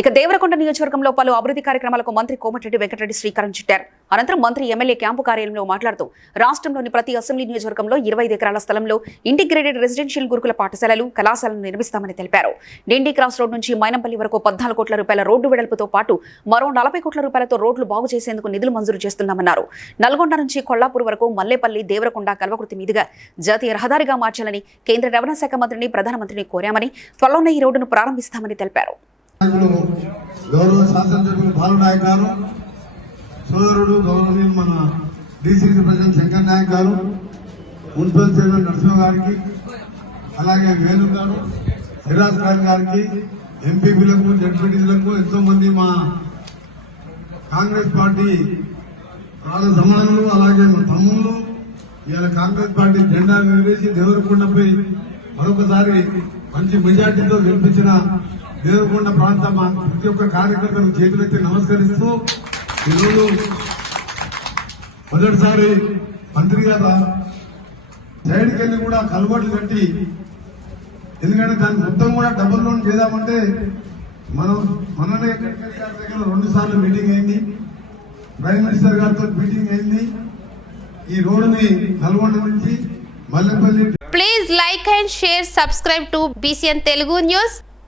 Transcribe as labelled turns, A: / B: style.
A: ఇక దేవరకొండ నియోజకవర్గంలో పలు అభివృద్ధి కార్యక్రమాలకు మంత్రి కోమటిరెడ్డి వెంకటరెడ్డి శ్రీకారం చుట్టారు. అనంతరం మంత్రి ఎమ్మెల్యే క్యాంపు కార్యాలయంలో మాట్లాడుతూ రాష్ట్రంలోని ప్రతి అసెంబ్లీ నియోజకవర్గంలో ఇరవై ఐదు ఎకరాల స్థలంలో ఇంటిగ్రేటెడ్ రెసిడెన్షియల్ గురుకుల పాఠశాలలు కళాశాలను నిర్మిస్తామని తెలిపారు. డిండి క్రాస్ రోడ్ నుంచి మైనంపల్లి వరకు పద్నాలుగు కోట్ల రూపాయల రోడ్డు వెడల్పుతో పాటు మరో నలభై కోట్ల రూపాయలతో రోడ్లు బాగు చేసేందుకు నిధులు మంజూరు చేస్తున్నామన్నారు. నల్గొండ నుంచి కొల్లాపూర్ వరకు మల్లేపల్లి దేవరకొండ కల్వకుర్తి మీదుగా జాతీయ రహదారిగా మార్చాలని కేంద్ర రవాణా శాఖ మంత్రిని ప్రధానమంత్రిని కోరామని త్వరలోనే ఈ రోడ్డును ప్రారంభిస్తామని తెలిపారు.
B: గౌరవ శాసనసభ్యులు బాలు నాయక్ గారు సోదరుడు గౌరవనీయులు మన డిసిసి ప్రెసిడెంట్ శంకర్ నాయక్ గారు మున్సిపల్ చైర్మన్ నరసింహ గారికి అలాగే వేణు గారు సిరాజ్ ఖాన్ గారికి ఎంపీపీలకు జడ్పీటీసీలకు ఎంతో మంది మా కాంగ్రెస్ పార్టీ వాళ్ళ సమానులు అలాగే మా తమ్ముళ్ళు ఇవాళ కాంగ్రెస్ పార్టీ జెండా వేసి దేవరకొండపై మరొకసారి మంచి మెజార్టీతో గెలిపించిన దేవరకొండ ప్రాంత ప్రతి ఒక్క కార్యకర్తలకు చేతులెత్తి నమస్కరిస్తూ ఈరోజు మొదటిసారి మంత్రి గారు సైడ్కి వెళ్ళి కూడా కలుబట్లు కట్టి ఎందుకంటే దాన్ని మొత్తం కూడా డబుల్ లోన్ చేద్దామంటే మనం మననే గారి దగ్గర రెండు సార్లు మీటింగ్ అయింది. ప్రైమ్ మినిస్టర్ గారితో మీటింగ్ అయింది. ఈ రోడ్డుని నల్గొండ నుంచి Mallepalli
C: please like and share subscribe to BCN Telugu news